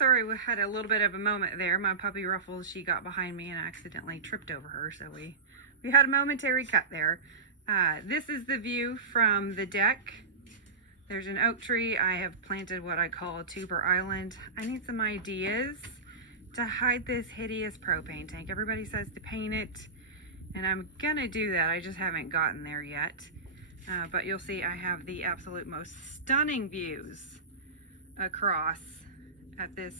sorry, we had a little bit of a moment there. My puppy Ruffles, she got behind me and I accidentally tripped over her, so we had a momentary cut there. This is the view from the deck. There's an oak tree. I have planted what I call a tuber island. I need some ideas to hide this hideous propane tank. Everybody says to paint it, and I'm gonna do that. I just haven't gotten there yet. But you'll see I have the absolute most stunning views across at this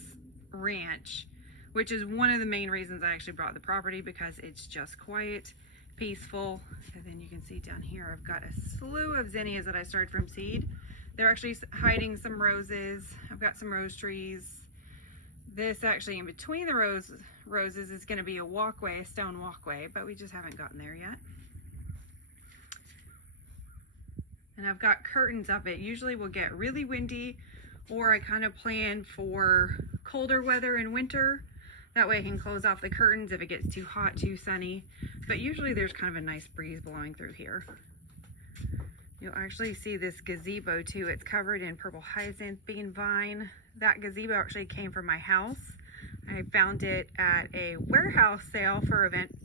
ranch, which is one of the main reasons I actually bought the property, because it's just quiet, peaceful. And then you can see down here I've got a slew of zinnias that I started from seed. They're actually hiding some roses. I've got some rose trees. This actually in between the roses is going to be a walkway, a stone walkway, but we just haven't gotten there yet. And I've got curtains up. It usually will get really windy, or I kind of plan for colder weather in winter. That way I can close off the curtains if it gets too hot, too sunny. But usually there's kind of a nice breeze blowing through here. You'll actually see this gazebo too. It's covered in purple hyacinth bean vine. That gazebo actually came from my house. I found it at a warehouse sale for event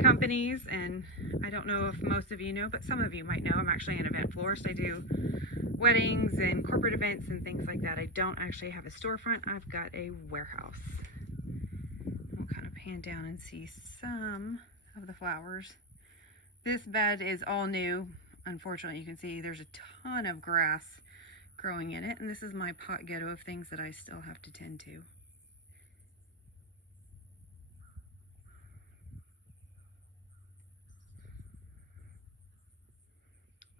companies, and I don't know if most of you know, but some of you might know, I'm actually an event florist. I do weddings and corporate events and things like that. I don't actually have a storefront. I've got a warehouse. We'll kind of pan down and see some of the flowers. This bed is all new. Unfortunately, you can see there's a ton of grass growing in it, and this is my pot ghetto of things that I still have to tend to.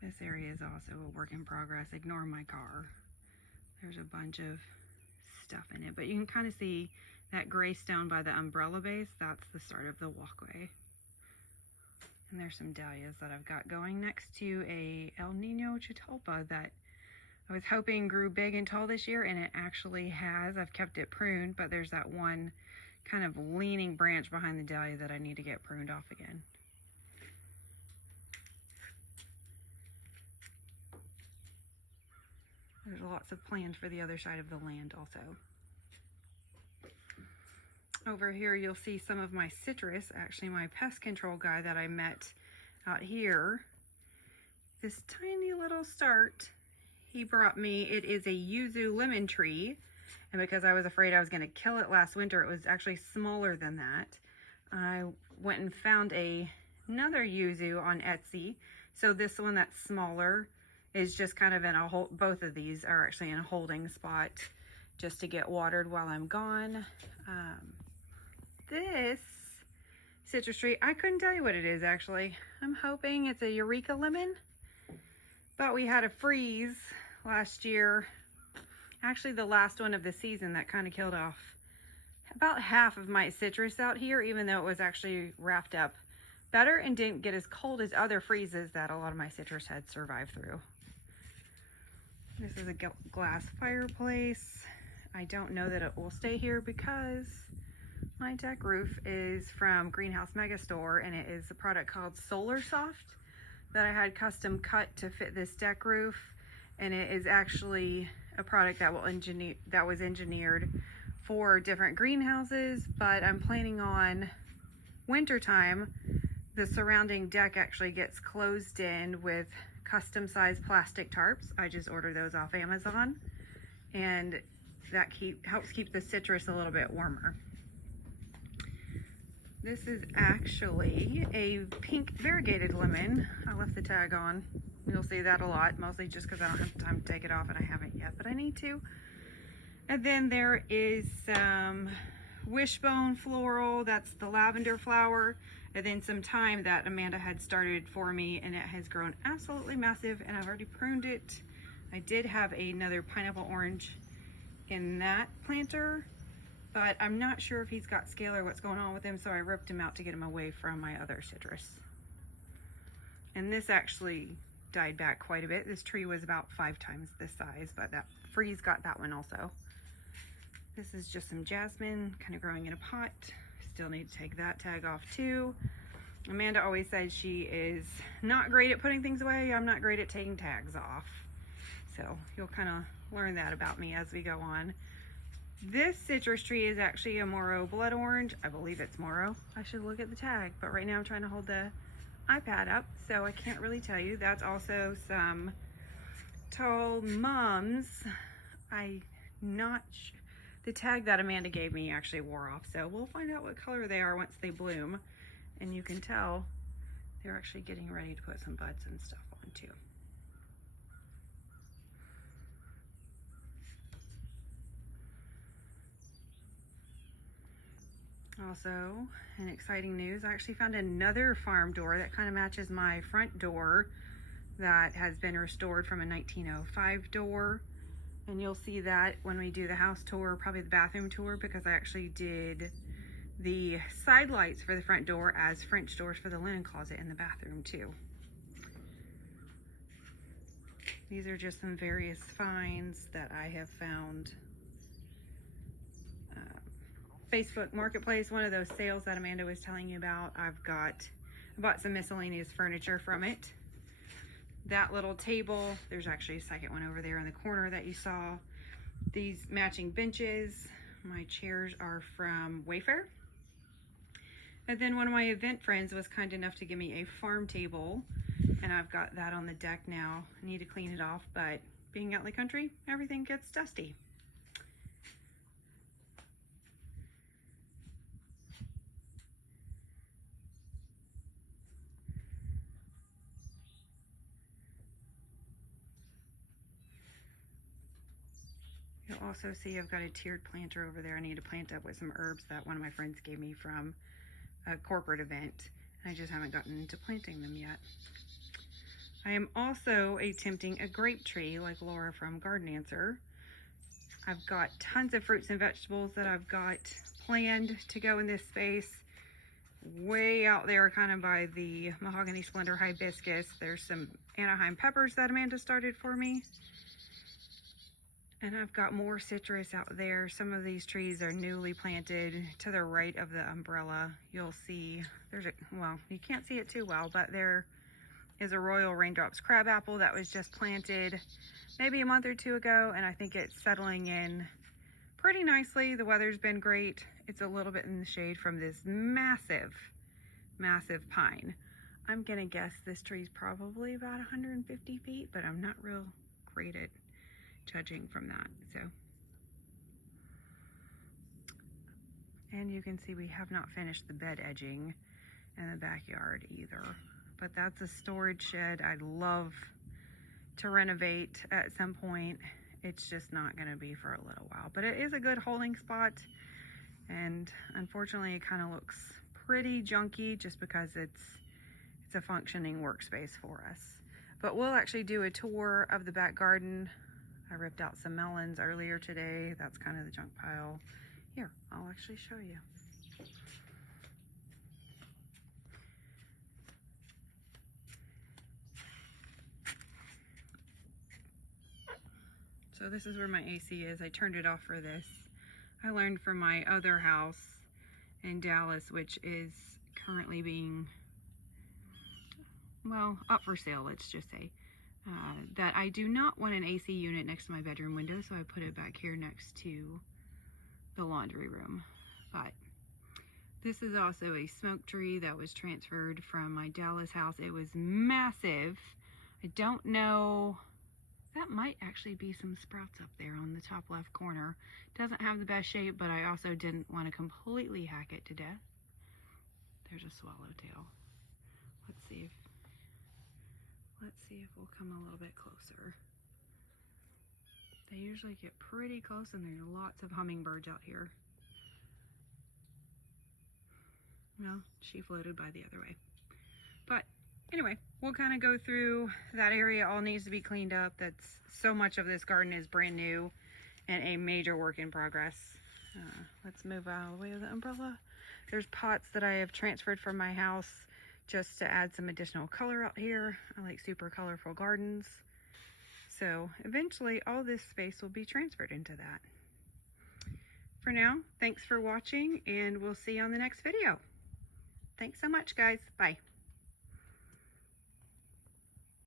This area is also a work in progress. Ignore my car. There's a bunch of stuff in it, but you can kind of see that gray stone by the umbrella base. That's the start of the walkway. And there's some dahlias that I've got going next to a El Nino Chitalpa that I was hoping grew big and tall this year, and it actually has. I've kept it pruned, but there's that one kind of leaning branch behind the dahlia that I need to get pruned off again. There's lots of plans for the other side of the land also. Over here you'll see some of my citrus. Actually, my pest control guy that I met out here, this tiny little start, he brought me, it is a yuzu lemon tree, and because I was afraid I was going to kill it last winter, it was actually smaller than that. I went and found another yuzu on Etsy. So this one that's smaller is just kind of in a hold. Both of these are actually in a holding spot just to get watered while I'm gone. This citrus tree, I couldn't tell you what it is actually. I'm hoping it's a Eureka lemon, but we had a freeze last year, actually the last one of the season, that kind of killed off about half of my citrus out here, even though it was actually wrapped up better and didn't get as cold as other freezes that a lot of my citrus had survived through. This is a glass fireplace. I don't know that it will stay here because my deck roof is from Greenhouse Megastore, and it is a product called Solar Soft that I had custom cut to fit this deck roof, and it is actually a product that was engineered for different greenhouses. But I'm planning on wintertime, the surrounding deck actually gets closed in with custom sized plastic tarps. I just ordered those off Amazon, and that helps keep the citrus a little bit warmer. This is actually a pink variegated lemon. I left the tag on. You'll see that a lot, mostly just because I don't have time to take it off, and I haven't yet, but I need to. And then there is some wishbone floral. That's the lavender flower. And then some thyme that Amanda had started for me, and it has grown absolutely massive, and I've already pruned it. I did have another pineapple orange in that planter, but I'm not sure if he's got scale or what's going on with him, so I ripped him out to get him away from my other citrus. And this actually died back quite a bit. This tree was about 5 times this size, but that freeze got that one also. This is just some jasmine kind of growing in a pot. Still need to take that tag off too. Amanda always says she is not great at putting things away. I'm not great at taking tags off. So you'll kind of learn that about me as we go on. This citrus tree is actually a Moro blood orange. I believe it's Moro. I should look at the tag, but right now I'm trying to hold the iPad up, so I can't really tell you. That's also some tall mums. The tag that Amanda gave me actually wore off, so we'll find out what color they are once they bloom. And you can tell they're actually getting ready to put some buds and stuff on too. Also, in exciting news, I actually found another farm door that kind of matches my front door that has been restored from a 1905 door. And you'll see that when we do the house tour, probably the bathroom tour, because I actually did the side lights for the front door as French doors for the linen closet in the bathroom too. These are just some various finds that I have found. Facebook Marketplace, one of those sales that Amanda was telling you about. I bought some miscellaneous furniture from it. That little table, there's actually a second one over there in the corner that you saw. These matching benches, my chairs are from Wayfair. And then one of my event friends was kind enough to give me a farm table, and I've got that on the deck now. I need to clean it off, but being out in the country, everything gets dusty. You'll also see I've got a tiered planter over there. I need to plant up with some herbs that one of my friends gave me from a corporate event. I just haven't gotten into planting them yet. I am also attempting a grape tree like Laura from Garden Answer. I've got tons of fruits and vegetables that I've got planned to go in this space. Way out there kind of by the Mahogany Splendor Hibiscus, there's some Anaheim peppers that Amanda started for me. And I've got more citrus out there. Some of these trees are newly planted. To the right of the umbrella, you'll see well, you can't see it too well, but there is a Royal Raindrops crabapple that was just planted maybe a month or two ago, and I think it's settling in pretty nicely. The weather's been great. It's a little bit in the shade from this massive, massive pine. I'm gonna guess this tree's probably about 150 feet, but I'm not real great at judging from that. And you can see we have not finished the bed edging in the backyard either, but that's a storage shed I'd love to renovate at some point. It's just not going to be for a little while, but it is a good holding spot, and unfortunately it kind of looks pretty junky just because it's a functioning workspace for us. But we'll actually do a tour of the back garden. I ripped out some melons earlier today. That's kind of the junk pile. Here, I'll actually show you. So this is where my AC is. I turned it off for this. I learned from my other house in Dallas, which is currently being, well, up for sale, let's just say. That I do not want an AC unit next to my bedroom window, so I put it back here next to the laundry room. But this is also a smoke tree that was transferred from my Dallas house. It was massive. I don't know, that might actually be some sprouts up there on the top left corner. Doesn't have the best shape, but I also didn't want to completely hack it to death. There's a swallowtail. Let's see if we'll come a little bit closer. They usually get pretty close, and there's lots of hummingbirds out here. Well, she floated by the other way. But anyway, we'll kind of go through that area. All needs to be cleaned up. That's so much of this garden is brand new and a major work in progress. Let's move out of the way of the umbrella. There's pots that I have transferred from my house just to add some additional color out here. I like super colorful gardens. So eventually all this space will be transferred into that. For now, thanks for watching, and we'll see you on the next video. Thanks so much, guys. Bye.